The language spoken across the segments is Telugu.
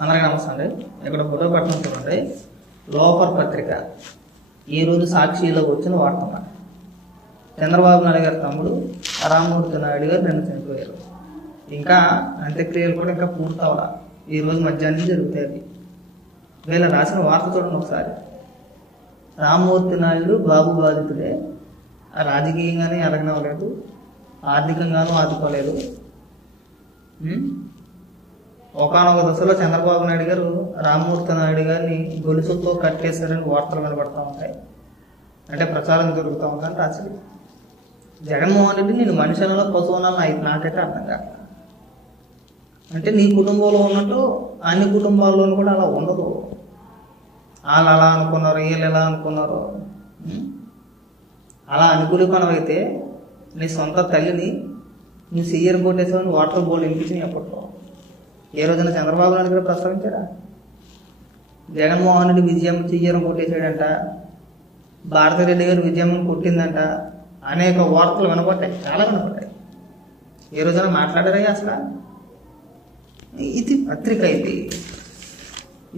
అందరికీ నమస్తే అండి. ఇక్కడ ఫోటో పట్టణం చూడండి. లోపర్ పత్రిక ఈరోజు సాక్షిలో వచ్చిన వార్త. చంద్రబాబు నాయుడు గారి తమ్ముడు రామ్మూర్తి నాయుడు గారు నిన్న చనిపోయారు. ఇంకా అంత్యక్రియలు కూడా ఇంకా పూర్తవలా. ఈరోజు మధ్యాహ్నం జరుగుతాయి. వీళ్ళ రాసిన వార్త చూడండి ఒకసారి. రామ్మూర్తి నాయుడు బాబు బాధితుడే, రాజకీయంగానే ఎదగనవ్వలేదు, ఆర్థికంగానూ ఆదుకోలేదు. ఒకనొక దశలో చంద్రబాబు నాయుడు గారు రామ్మూర్తి నాయుడు గారిని గొలుసుతో కట్టేశారని వార్తలు వినబడతా ఉంటాయి. అంటే ప్రచారం జరుగుతూ ఉందని రాసింది. జగన్మోహన్ రెడ్డి నేను మనిషిలో పశువునాలను నాకైతే అర్థం కాదు. అంటే నీ కుటుంబంలో ఉన్నట్టు అన్ని కుటుంబాల్లోనూ కూడా అలా ఉండదు. వాళ్ళు అలా అనుకున్నారు, వీళ్ళు ఎలా అనుకున్నారు. అలా అనుకూలికొనవైతే నీ సొంత తల్లిని నువ్వు సీఎం కొట్టేసావని వాటర్ బోర్డు వినిపించి ఎప్పట్లో ఏ రోజున చంద్రబాబు నాయుడు గారు ప్రస్తావించారా? జగన్మోహన్ రెడ్డి విజయం చెయ్యరం కొట్టేశాడంట, భారతిరెడ్డి గారు విజయం కొట్టిందంట, అనేక వార్తలు వినపడ్డాయి, చాలా వినపడ్డాయి. ఏ రోజున మాట్లాడారా అసలు? ఇది పత్రిక,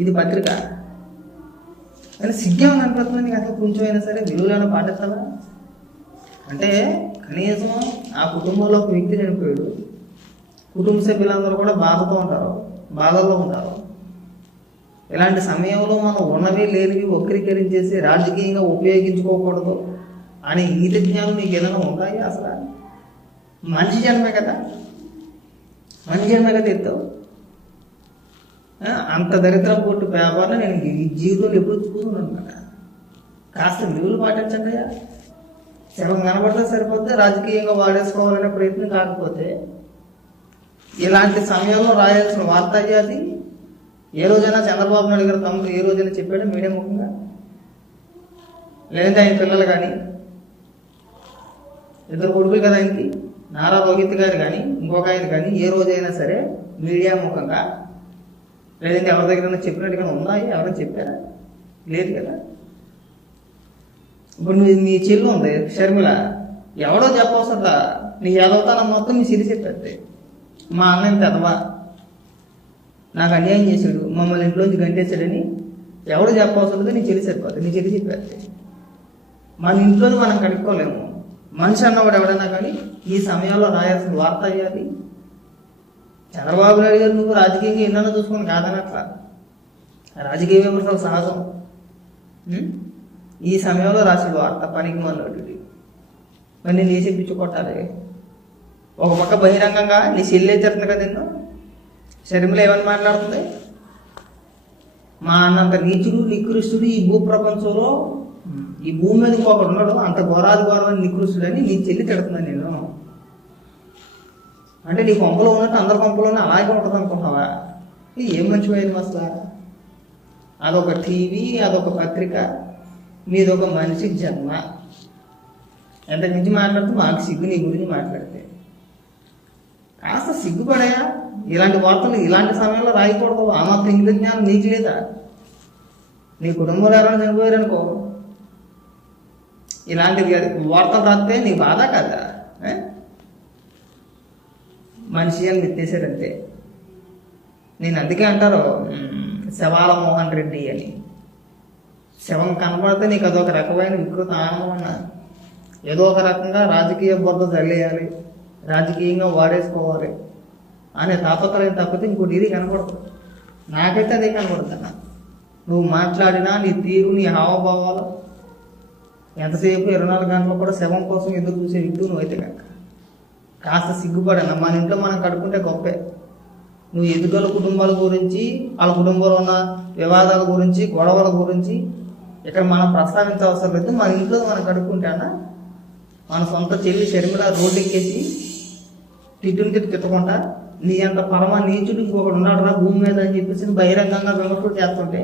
ఇది పత్రిక కానీ సిగ్గేమని అనిపిస్తుంది నీకు అసలు? కొంచెం అయినా సరే విలువలను పాటిస్తావా? అంటే కనీసం ఆ కుటుంబంలో ఒక వ్యక్తి చనిపోయాడు, కుటుంబ సభ్యులందరూ కూడా బాధతో ఉంటారు, బాధల్లో ఉంటారు. ఇలాంటి సమయంలో మనం ఉన్నవి లేనివి వక్రీకరించేసి రాజకీయంగా ఉపయోగించుకోకూడదు అనే నీతి జ్ఞానం నీకు ఏదైనా ఉంటాయి అసలు? మంచి జన్మే కదా, మంచి జన్మే కదా ఎత్తావు. అంత దరిద్రం కొట్టు పేపర్లో నేను ఈ జీవితంలో ఎప్పుడు చూసుకున్నాను కదా. కాస్త విలువలు పాటించండి. శవం కనబడితే సరిపోతే రాజకీయంగా వాడేసుకోవాలనే ప్రయత్నం కాకపోతే ఇలాంటి సమయంలో రాయాల్సిన వార్త అది. ఏ రోజైనా చంద్రబాబు నాయుడు గారు తమ్ముడు ఏ రోజైనా చెప్పాడు మీడియా ముఖంగా? లేదంటే ఆయన పిల్లలు కానీ, ఇద్దరు కొడుకులు కదా ఆయనకి, నారా రోహిత్ గారు కానీ ఇంకొక ఆయన కానీ ఏ రోజైనా సరే మీడియా ముఖంగా లేదంటే ఎవరి దగ్గర చెప్పినట్టుగా ఉందా? ఎవరైనా చెప్పారా? లేదు కదా. ఇప్పుడు నీ చెల్లి ఉంది షర్మిల, ఎవడో చెప్పవసరా, నీ ఎదవుతానం మొత్తం నీ సిరి చెప్పేస్తే. మా అన్నయ్య పెదవా నాకు అన్యాయం చేశాడు, మమ్మల్ని ఇంట్లోంచి గంటేశాడని ఎవడు చెప్పవసరం నీ చెల్లి సరిపోతుంది. నీ చెల్లి చెప్పేస్తే మన ఇంట్లో మనం కడుక్కోలేము. మనిషి అన్నవాడు ఎవడన్నా కానీ ఈ సమయంలో రాయాల్సిన వార్త అయ్యాలి. చంద్రబాబు నాయుడు గారు నువ్వు రాజకీయంగా ఎన్నో చూసుకొని కాదనట్లా, రాజకీయ విమర్శలు సహజం. ఈ సమయంలో రాసిన వార్త పనికి మనోడు మరి నేను వేసి పిచ్చుకొట్టాలి. ఒక పక్క బహిరంగంగా నీ చెల్లి చెప్తుంది కదా, ఎన్నో షర్మిల ఏమని మాట్లాడుతుంది? మా అన్నంత నీచుడు నికృష్టుడు ఈ భూప్రపంచంలో ఈ భూమి మీద ఇంకొకడు ఉన్నాడు, అంత ఘోరాది ఘోరమైన నికృష్టుడు అని నీ చెల్లి తిడుతున్నాను నేను. అంటే నీ కొంపలో ఉన్నట్టు అందరి కొంపలోనే అలాగే ఉంటుంది అనుకుంటున్నావా? ఇది ఏం మంచిపోయింది అసలు? అదొక టీవీ, అదొక పత్రిక, మీదొక మనిషి జన్మ. ఎంత మించి మాట్లాడితే మాకు సిగ్గు నీ గురించి మాట్లాడితే. కాస్త సిగ్గుపడాయా? ఇలాంటి వార్తలు ఇలాంటి సమయంలో రాయకూడదు. ఆ మాత్రం ఇంగ్లీష్ జ్ఞానం నీకు లేదా? నీ కుటుంబంలో ఎవరైనా చనిపోయారనుకో, ఇలాంటి వార్తలు రాస్తే నీ బాధ కదా. మనిషి అని ఎత్తేసారంతే. నేను అందుకే అంటారు శవాల మోహన్ రెడ్డి అని. శవం కనబడితే నీకు అదొక రకమైన వికృత ఆనందం అన్న. ఏదో ఒక రకంగా రాజకీయ బురద చల్లేయాలి, రాజకీయంగా వాడేసుకోవాలి అనే తాపత్రయం తప్పితే ఇంకోటి ఇది కనబడుతుంది. నాకైతే అదే కనబడుతున్నా. నువ్వు మాట్లాడినా నీ తీరు, నీ హావభావాలు ఎంతసేపు 24 గంటలు కూడా శవం కోసం ఎదురు చూసే వ్యక్తి నువ్వైతే కనుక కాస్త సిగ్గుపడనా. మన ఇంట్లో మనం కడుక్కుంటే గొప్పే. నువ్వు ఎదుగుల కుటుంబాల గురించి, వాళ్ళ కుటుంబంలో ఉన్న వివాదాల గురించి, గొడవల గురించి ఇక్కడ మనం ప్రస్తావించవసరం లేదు. మన ఇంట్లో మనం కడుక్కుంటానా? మన సొంత చెల్లి షర్మిల రోడ్డు ఎక్కేసి తిట్టుకుంటా నీ అంత పరమ నీచుడు ఇంకొకడు ఉన్నాడు రా భూమి మీద అని చెప్పేసి బహిరంగంగా విమర్శలు చేస్తుంటే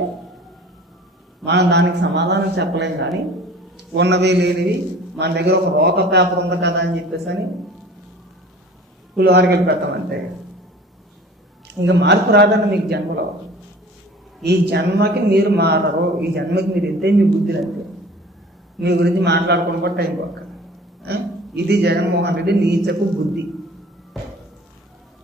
మనం దానికి సమాధానం చెప్పలేం. కానీ ఉన్నవి లేనివి మన దగ్గర ఒక రోత పేపర్ ఉంది కదా అని చెప్పేసి అని పులివారికి వెళ్ళిపెడతామంటే ఇంకా మార్పు రాదని మీకు జన్మలో. ఈ జన్మకి మీరు మారరు, ఈ జన్మకి మీరు ఎంతే మీ బుద్ధి అంతే. మీ గురించి మాట్లాడుకుని కూడా టైం పక్క. ఇది జగన్మోహన్ రెడ్డి నీచపు బుద్ధి.